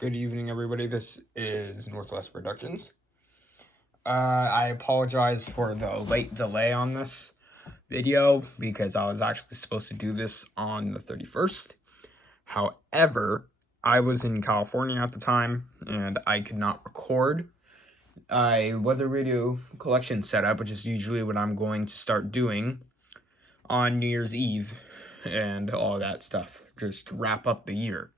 Good evening, everybody. This is Northwest Productions. I apologize for the late delay on this video because I was actually supposed to do this on the 31st. However, I was in California at the time and I could not record a weather radio collection setup, which is usually what I'm going to start doing on New Year's Eve and all that stuff, just to wrap up the year.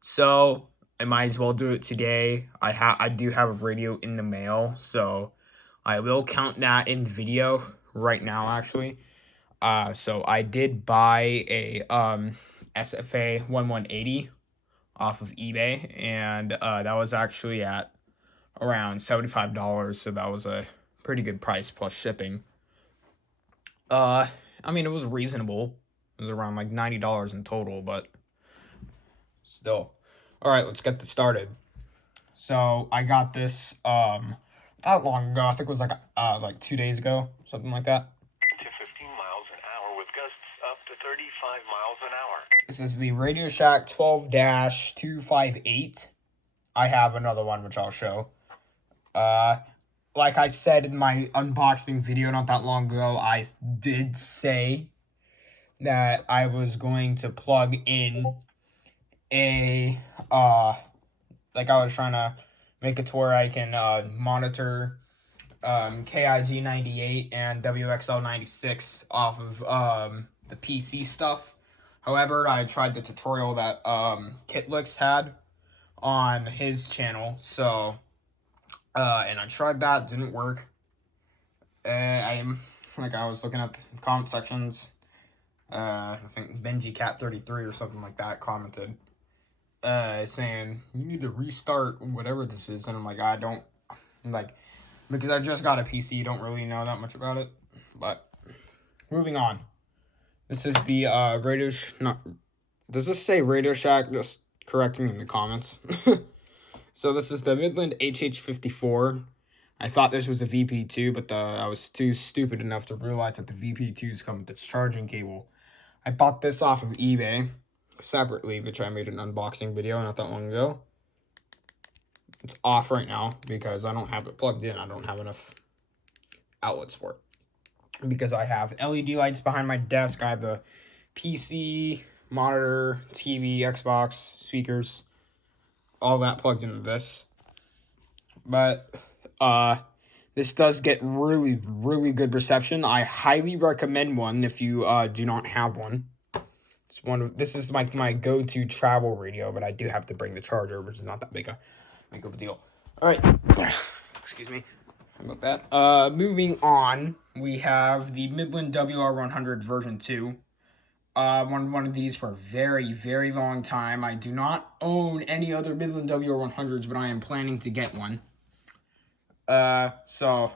So I might as well do it today. I do have a radio in the mail, so I will count that in the video right now actually. So I did buy a SFA 1180 off of eBay, and that was actually at around $75, so that was a pretty good price plus shipping. I mean, it was reasonable. It was around like $90 in total, but still. All right, let's get this started. So I got this not long ago. I think it was like 2 days ago, something like that. To 15 miles an hour with gusts up to 35 miles an hour. This is the Radio Shack 12-258. I have another one which I'll show. Like I said in my unboxing video not that long ago, I did say that I was going to plug in a like I was trying to make it to where I can monitor KIG 98 and WXL 96 off of the PC stuff. However, I tried the tutorial that Kitlix had on his channel, so and I tried that, didn't work. I was looking at the comment sections. I think Benji Cat 33 or something like that commented, saying you need to restart whatever this is, and I'm like, I don't because I just got a PC, don't really know that much about it. But moving on, this is the does this say Radio Shack? Just correct me in the comments. So this is the Midland HH54. I thought this was a VP2, but I was too stupid enough to realize that the VP2s come with its charging cable. I bought this off of eBay separately, which I made an unboxing video not that long ago. It's off right now because I don't have it plugged in. I don't have enough outlets for it. Because I have LED lights behind my desk. I have the PC, monitor, TV, Xbox, speakers, all that plugged into this. But this does get really, really good reception. I highly recommend one if you do not have one. This is my go-to travel radio, but I do have to bring the charger, which is not that big of a deal. All right, excuse me. How about that? Moving on, we have the Midland WR100 version 2. One of these for a very, very long time. I do not own any other Midland WR100s, but I am planning to get one. So.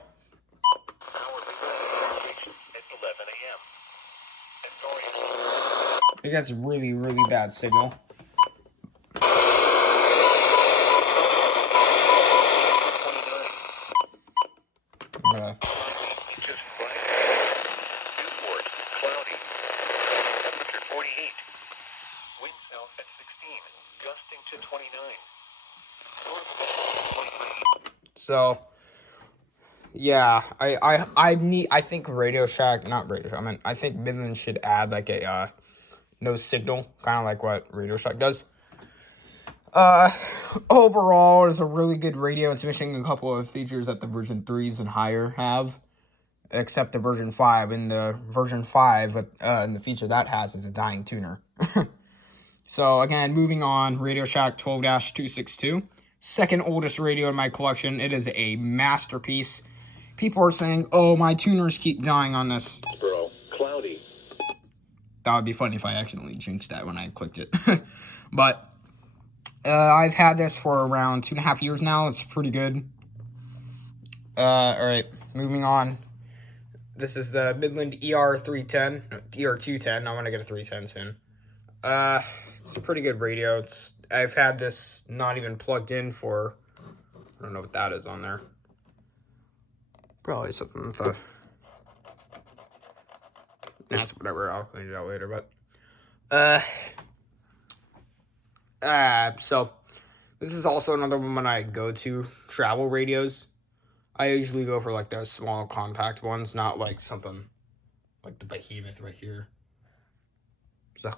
I guess really, really bad signal. So, yeah, I think Radio Shack, not Radio Shack, I think Midland should add like a no signal, kind of like what Radio Shack does. Overall, it's a really good radio. It's missing a couple of features that the version 3s and higher have, except the version 5. And the version 5, and the feature that has is a dying tuner. So, again, moving on, Radio Shack 12-262. Second oldest radio in my collection. It is a masterpiece. People are saying, oh, my tuners keep dying on this. Bro, cloudy. That would be funny if I accidentally jinxed that when I clicked it. But I've had this for around 2.5 years now. It's pretty good. All right, moving on. This is the Midland ER210. I'm going to get a 310 soon. It's a pretty good radio. I've had this not even plugged in for, I don't know what that is on there. Probably something with that's whatever, I'll clean it out later, but so This is also another one when I go to travel radios. I usually go for like those small compact ones, not like something like the behemoth right here. So,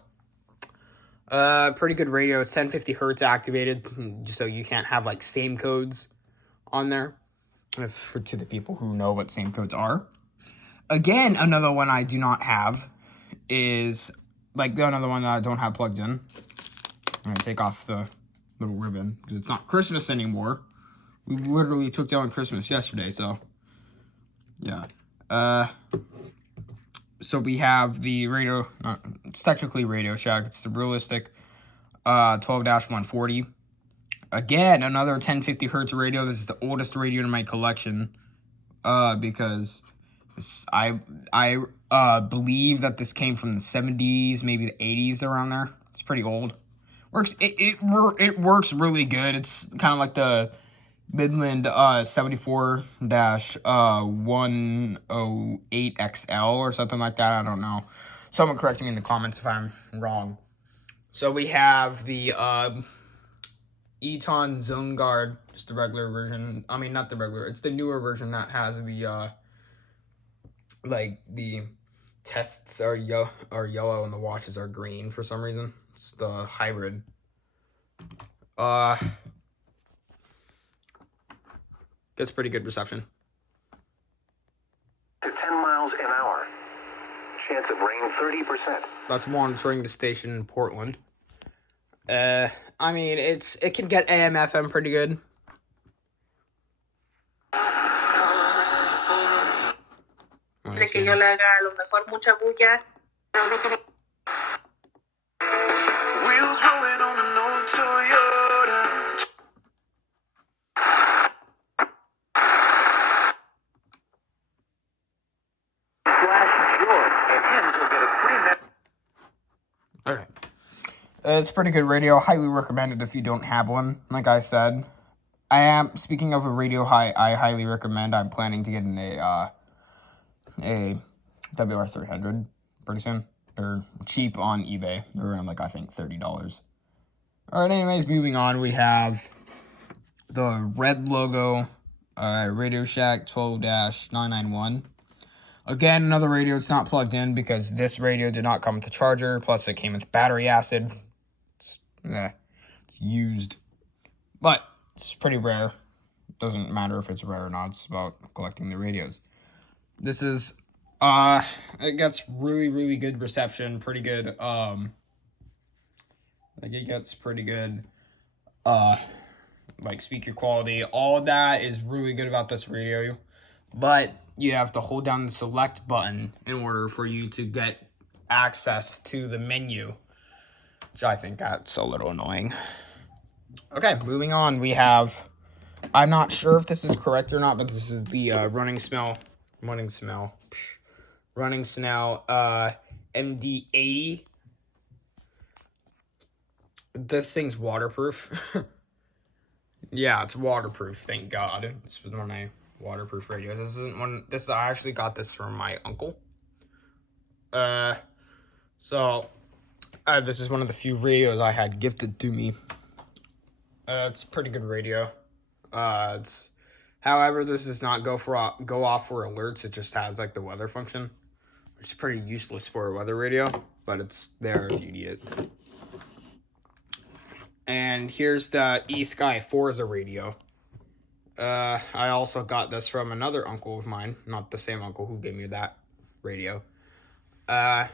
pretty good radio. It's 1050 hertz activated, so you can't have like same codes on there. To the people who know what same codes are. Again, another one I do not have is like another one that I don't have plugged in. I'm gonna take off the little ribbon because it's not Christmas anymore. We literally took down Christmas yesterday, so yeah. So we have the radio. It's technically Radio Shack. It's the Realistic 12-140. Again, another 1050 hertz radio. This is the oldest radio in my collection. Because I believe that this came from the 70s, maybe the 80s, around there. It's pretty old. It works really good. It's kind of like the Midland 74-108XL or something like that. I don't know. Someone correct me in the comments if I'm wrong. So we have the Eton Zone Guard, just the regular version. I mean, not the regular. It's the newer version that has the like the tests are yellow and the watches are green for some reason. It's the hybrid. Gets pretty good reception. To 10 miles an hour. Chance of rain 30%. That's monitoring the station in Portland. I mean, it can get AM FM pretty good. De que yo le haga a lo mejor mucha bulla. Wheels rolling on an old Toyota. Flash George and him will get a free net. Okay. It's pretty good radio. Highly recommend it if you don't have one. Like I said, speaking of a radio I highly recommend. I'm planning to get a WR300 pretty soon. They're cheap on eBay. They're around like I think $30. All right. Anyways, moving on. We have the red logo Radio Shack 12-991. Again, another radio. It's not plugged in because this radio did not come with a charger. Plus, it came with battery acid. It's used, but it's pretty rare. Doesn't matter if it's rare or not. It's about collecting the radios. This is it gets really good reception. Pretty good. Like it gets pretty good. Like speaker quality. All of that is really good about this radio, but you have to hold down the select button in order for you to get access to the menu, which I think that's a little annoying. Okay, moving on. We have, I'm not sure if this is correct or not, but this is the Running Snell MD80. This thing's waterproof. Yeah, it's waterproof, thank God. It's one of my waterproof radios. This isn't one. I actually got this from my uncle. So this is one of the few radios I had gifted to me. It's a pretty good radio. However, this does not go off for alerts. It just has like the weather function, which is pretty useless for a weather radio, but it's there if you need it. And here's the eSky Forza radio. I also got this from another uncle of mine, not the same uncle who gave me that radio. And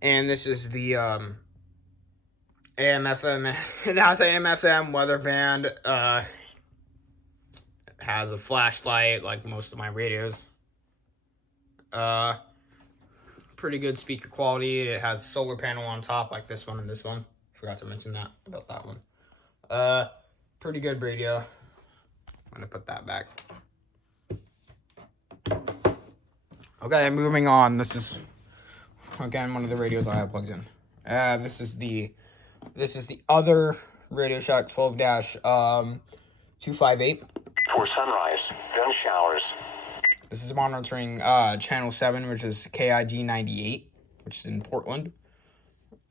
this is the AM/FM. It has AM/FM weather band. It has a flashlight, like most of my radios. Pretty good speaker quality. It has a solar panel on top, like this one and this one. Forgot to mention that about that one. Pretty good radio. I'm gonna put that back. Okay, moving on. This is again one of the radios I have plugged in. This is the other Radio Shack 12-258. For sunrise, gun showers. This is monitoring channel 7, which is KIG 98, which is in Portland.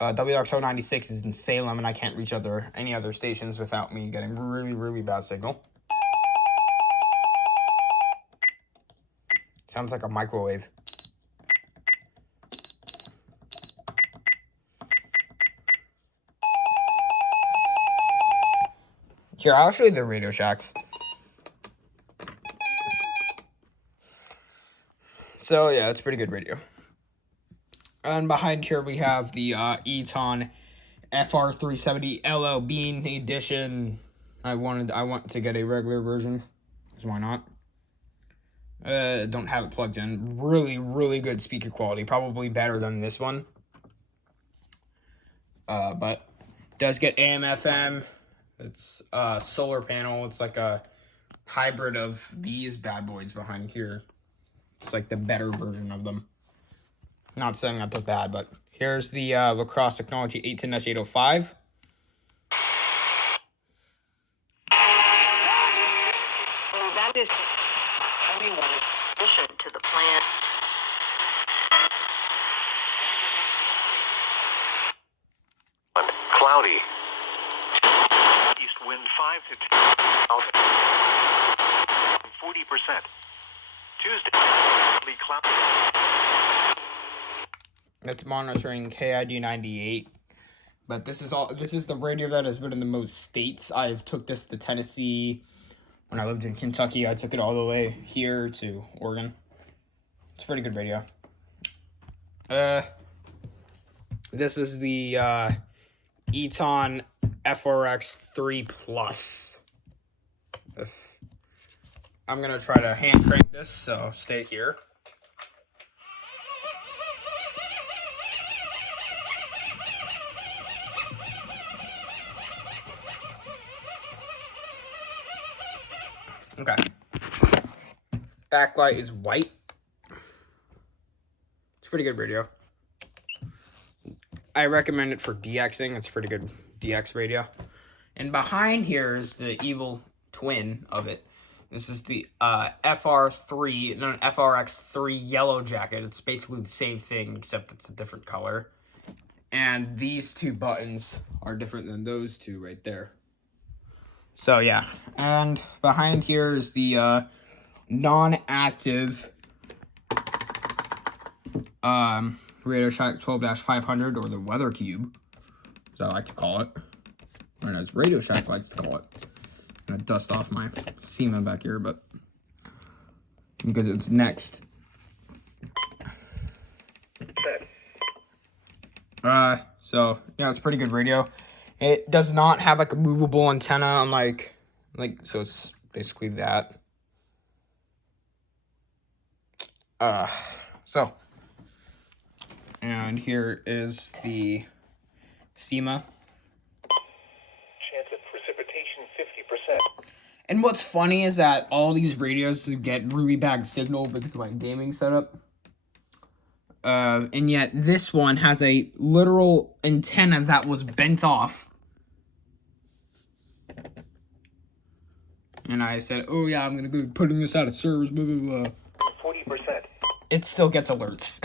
WXO96 is in Salem, and I can't reach any other stations without me getting really, really bad signal. Sounds like a microwave. Here, I'll show you the Radio Shacks. So, yeah, it's pretty good radio. And behind here we have the Eton FR370 LO Bean Edition. I want to get a regular version, because why not? Don't have it plugged in. Really, really good speaker quality. Probably better than this one. But does get AM, FM. It's a solar panel. It's like a hybrid of these bad boys behind here. It's like the better version of them. Not saying that they're bad, but here's the Lacrosse Technology 810-805. That is only one addition to the plan. Cloudy. East wind 5 to 10. 40%. Tuesday. Cloudy. It's monitoring KID 98. But this is the radio that has been in the most states. I've took this to Tennessee. When I lived in Kentucky, I took it all the way here to Oregon. It's a pretty good radio. This is the Eton FRX 3 Plus. I'm going to try to hand crank this, so stay here. Okay. Backlight is white. It's a pretty good radio. I recommend it for DXing. It's a pretty good DX radio. And behind here is the evil twin of it. This is the FRX3 Yellow Jacket. It's basically the same thing, except it's a different color. And these two buttons are different than those two right there. So, yeah. And behind here is the non-active Radio Shack 12-500, or the Weather Cube, as I like to call it. Or as Radio Shack likes to call it. I'm going to dust off my SEMA back here, but because it's next. So, yeah, it's a pretty good radio. It does not have, like, a movable antenna, unlike, so it's basically that. And here is the SEMA. Chance of precipitation 50%. And what's funny is that all these radios get really bad signal because of my gaming setup. And yet this one has a literal antenna that was bent off. And I said, oh yeah, I'm going to go putting this out of service, blah, blah, blah. 40%. It still gets alerts.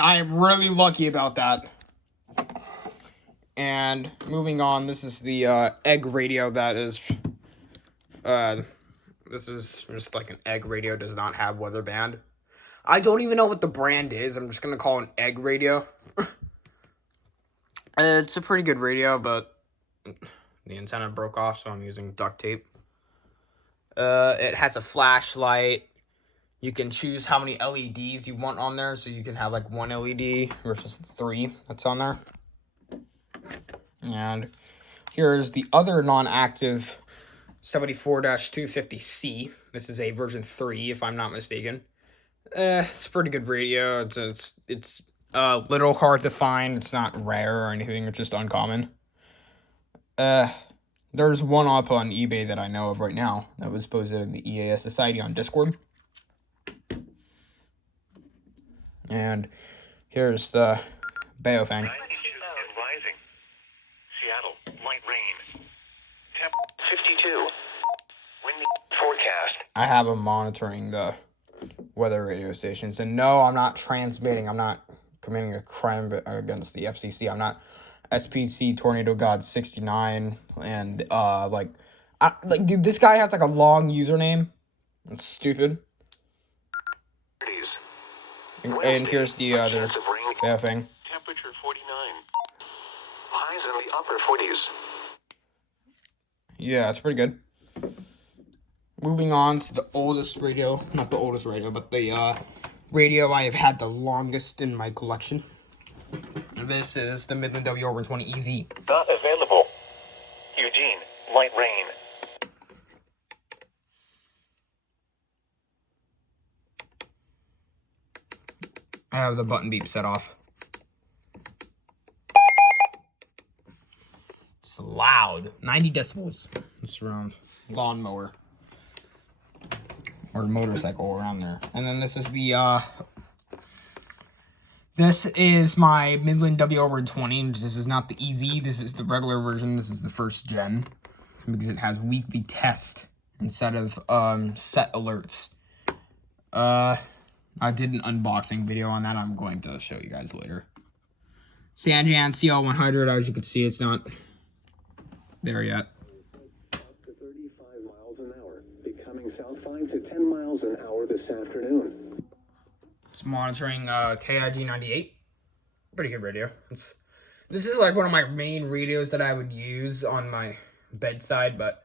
I am really lucky about that. And moving on, this is the egg radio that is... this is just like an egg radio, does not have weather band. I don't even know what the brand is. I'm just going to call it an egg radio. It's a pretty good radio, but the antenna broke off, so I'm using duct tape. It has a flashlight. You can choose how many LEDs you want on there, so you can have like one LED versus 3 that's on there. And here's the other non-active 74-250C. This is a version 3, if I'm not mistaken. It's a pretty good radio. It's a little hard to find. It's not rare or anything. It's just uncommon. There's one up on eBay that I know of right now that was posted in the EAS Society on Discord. And here's the Baofeng. 9 inches and rising. Seattle, light rain. Temp 52. Windy forecast. I have them monitoring the weather radio stations. And no, I'm not transmitting. I'm not committing a crime against the FCC. I'm not SPC Tornado God 69 and dude, this guy has like a long username. It's stupid. And here's the other thing. Temperature 49. Highs in the upper 40s. Yeah, it's pretty good. Moving on to the oldest radio, not the oldest radio, but the radio I have had the longest in my collection. This is the Midland WR120 EZ. Not available. Eugene, light rain. I have the button beep set off. It's loud. 90 decibels. It's around lawnmower. Or motorcycle around there. And then this is the, this is my Midland WR120. This is not the EZ. This is the regular version. This is the first gen. Because it has weekly test instead of, set alerts. I did an unboxing video on that. I'm going to show you guys later. Sanjan CL100. As you can see, it's not there yet. Up to 35 miles an hour. Becoming south 5 to 10 miles an hour this afternoon. It's monitoring KIG 98. Pretty good radio. This is like one of my main radios that I would use on my bedside, but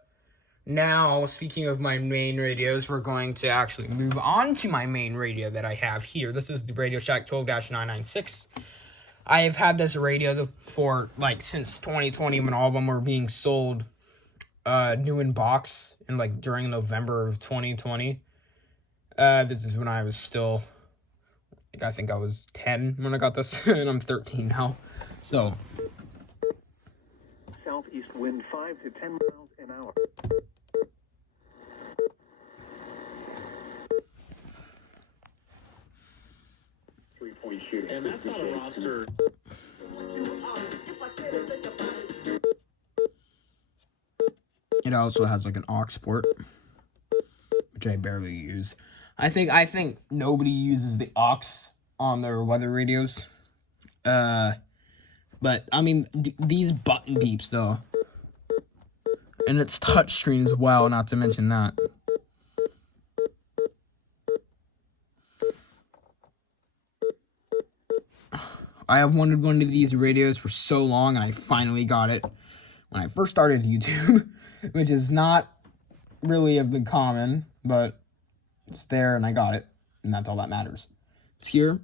now, speaking of my main radios, we're going to actually move on to my main radio that I have here. This is the Radio Shack 12-996. I have had this radio for, like, since 2020 when all of them were being sold new in box and, like, during November of 2020. This is when I was still, like, I think I was 10 when I got this, and I'm 13 now. So, Southeast wind 5 to 10 miles an hour. And that's not a roster. It also has like an aux port, which I barely use. I think nobody uses the aux on their weather radios. But I mean these button beeps though, and it's touchscreen as well. Not to mention that. I have wanted one of these radios for so long, and I finally got it when I first started YouTube, which is not really of the common, but it's there, and I got it, and that's all that matters. It's here.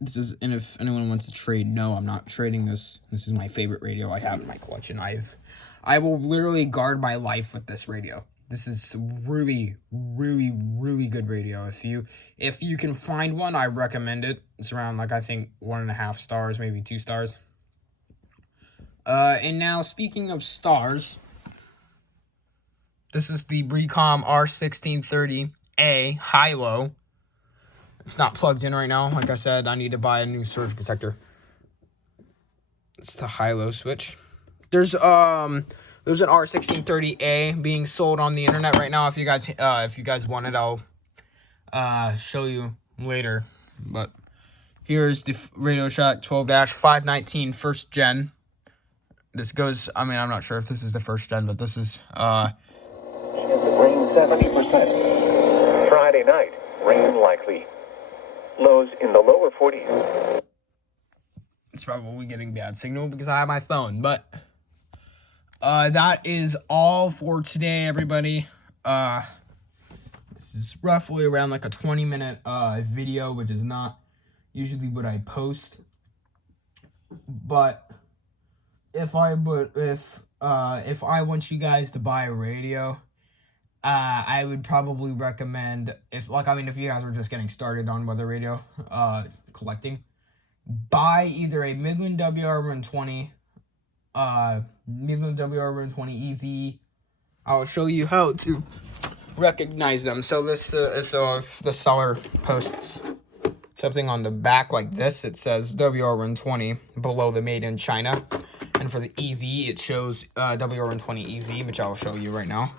This is, and if anyone wants to trade, no, I'm not trading this. This is my favorite radio I have in my collection. I will literally guard my life with this radio. This is really, really, really good radio. If you can find one, I recommend it. It's around, like, I think 1.5 stars, maybe 2 stars. And now, speaking of stars, this is the Bricom R1630A high-low. It's not plugged in right now. Like I said, I need to buy a new surge protector. It's the high-low switch. There's an R1630A being sold on the internet right now. If you guys want it, I'll show you later. But here's the Radio Shack 12-519 first gen. This goes, I mean, I'm not sure if this is the first gen, but this is Rain 70%. Friday night, rain likely. Lows in the lower 40s. It's probably getting bad signal because I have my phone, but that is all for today, everybody. This is roughly around like a 20-minute video, which is not usually what I post. But if I want you guys to buy a radio, I would probably recommend, if you guys are just getting started on weather radio collecting, buy either a Midland WR120, Midland WR120 EZ. I'll show you how to recognize them. So so if the seller posts something on the back like this, it says WR120 below the made in China. And for the EZ, it shows WR120 EZ, which I'll show you right now.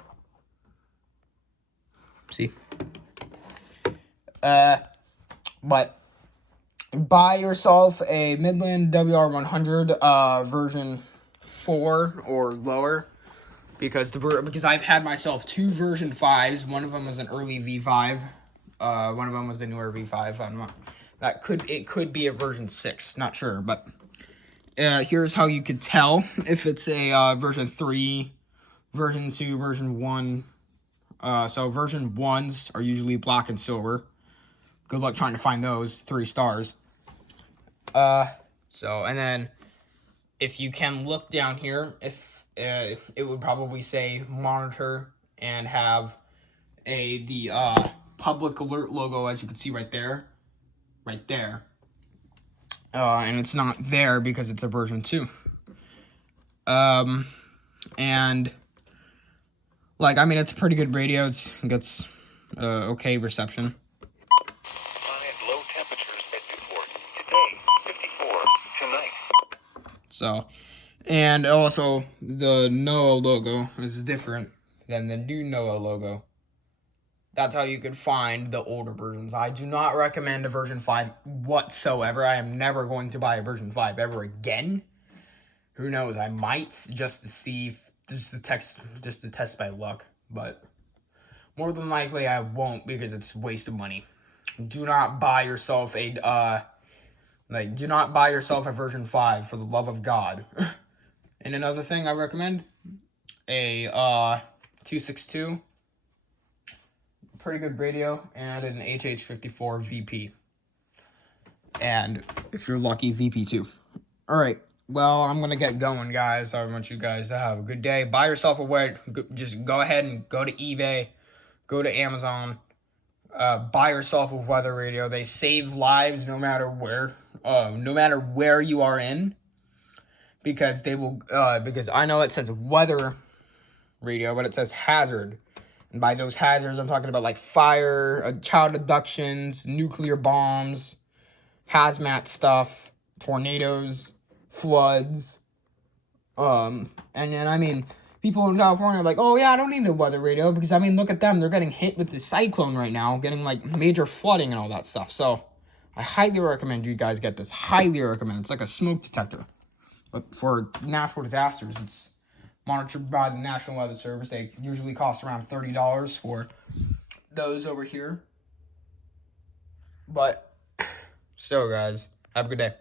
See? But buy yourself a Midland WR100 version 4 or lower, because I've had myself 2 version 5s. One of them was an early V5. One of them was the newer V5. I'm not. It could be a version 6. Not sure, but here's how you could tell if it's a version 3, version 2, version 1. So version 1s are usually black and silver. Good luck trying to find those 3 stars. And then if you can look down here, if it would probably say monitor and have the public alert logo, as you can see right there. And it's not there because it's a version 2. And like, I mean, it's a pretty good radio. It gets okay reception. Find low temperatures at Newport. Today, 54. Tonight. So, and also the NOAA logo is different than the new NOAA logo. That's how you could find the older versions. I do not recommend a version 5 whatsoever. I am never going to buy a version 5 ever again. Who knows? I might, just to see, just to test my luck. But more than likely, I won't, because it's a waste of money. Do not buy yourself a do not buy yourself a version 5 for the love of God. And another thing I recommend, a 262. Pretty good radio, and an HH54 VP. And if you're lucky, VP2. Alright, well, I'm gonna get going, guys. I want you guys to have a good day. Buy yourself a weather. Just go ahead and go to eBay, go to Amazon, buy yourself a weather radio. They save lives no matter where you are in. Because they will, because I know it says weather radio, but it says hazard. And by those hazards, I'm talking about like fire, child abductions, nuclear bombs, hazmat stuff, tornadoes, floods. And then, I mean, people in California are like, oh yeah, I don't need a weather radio, because, I mean, look at them. They're getting hit with the cyclone right now, getting like major flooding and all that stuff. So I highly recommend you guys get this. Highly recommend. It's like a smoke detector. But for natural disasters, it's monitored by the National Weather Service. They usually cost around $30 for those over here. But still, guys, have a good day.